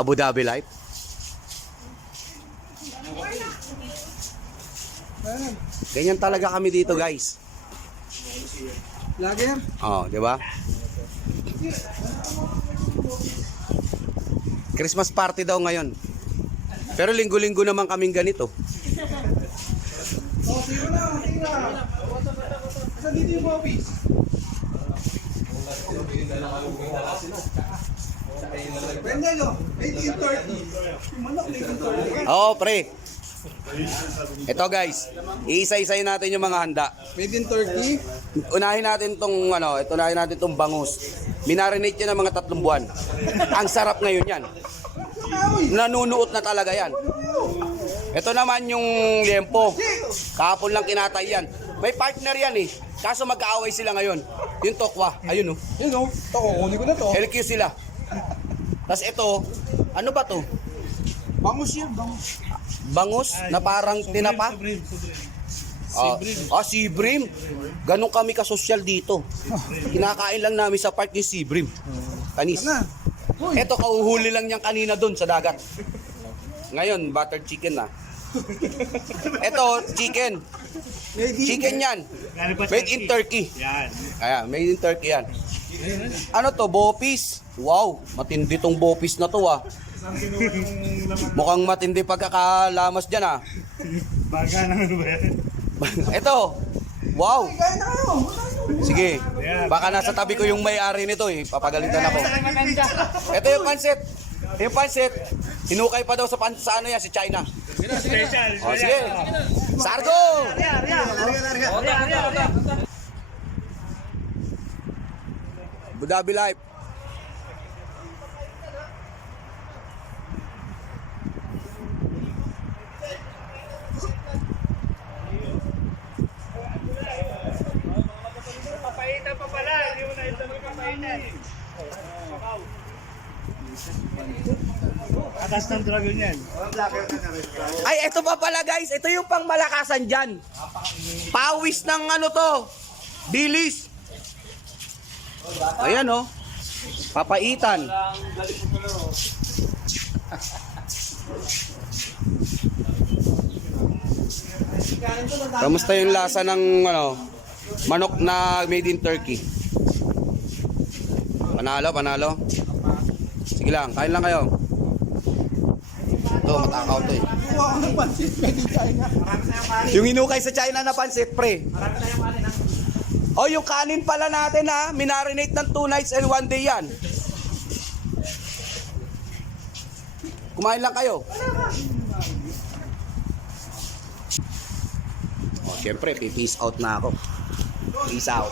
Abu Dhabi Life. Ganyan talaga kami dito, guys. Lager? Oh, di ba? Christmas party daw ngayon. Pero linggo-linggo naman kaming ganito. Oh, tira na, tira. Saan dito yung office? Pendelo, 1830. Yung manok, 1830. Oo, pre. Ito, guys. Iisa-isayin natin yung mga handa. Made in Turkey. Unahin natin tong bangus. Minarinate yan ng mga 3 buwan. Ang sarap ngayon yan. Nanunuot na talaga yan. Ito naman yung liempo. Kahapon lang kinatay yan. May partner yan eh. Kaso magkaaway sila ngayon. Yung tokwa. Ayun oh. Yun o, ito kukunin ko na to. LQ sila. Tapos ito, ano ba to? Bangus yan, bangus. Bangus na parang tinapa. Sibrim. Ganun kami kasosyal dito. Kinakain lang namin sa park yung sibrim. Kanis. Ito, kauhuli lang niyang kanina doon sa dagat. Ngayon, buttered chicken na. Ito, chicken. Chicken yan. Made in Turkey. Ayan, made in Turkey yan. Ano to, bopis? Wow, matindi tong bopis na to ah. Mukhang matindi pagkakalamas dyan ah. Baga naman ba yan? Ito, wow. Sige, baka nasa tabi ko yung may-ari nito eh. Papagalitan ako. Ito yung pansit. Yung pansit, hinukay pa daw sa ano yan, si China. Special. O sige, Sargo! Abu Dhabi Life. Papaitan pa pala. Hindi mo na ito magpapaitan. Atas ng dragon yan. Ay, ito pa pala guys. Ito yung pang malakasan dyan. Pawis ng ano to. Bilis. Ayan oh. Papaitan. Kamusta yung lasa ng manok na made in Turkey? Panalo. Sige lang, kain lang kayo. Ito, matakaw to eh. Kuha ko ng pansit, made in China. Yung inukay sa China na pansit, pre. Oh, yung kanin pala natin ha. Minarinate ng 2 nights and 1 day yan. Kumain lang kayo. Oh, syempre, peace out na ako. Peace out.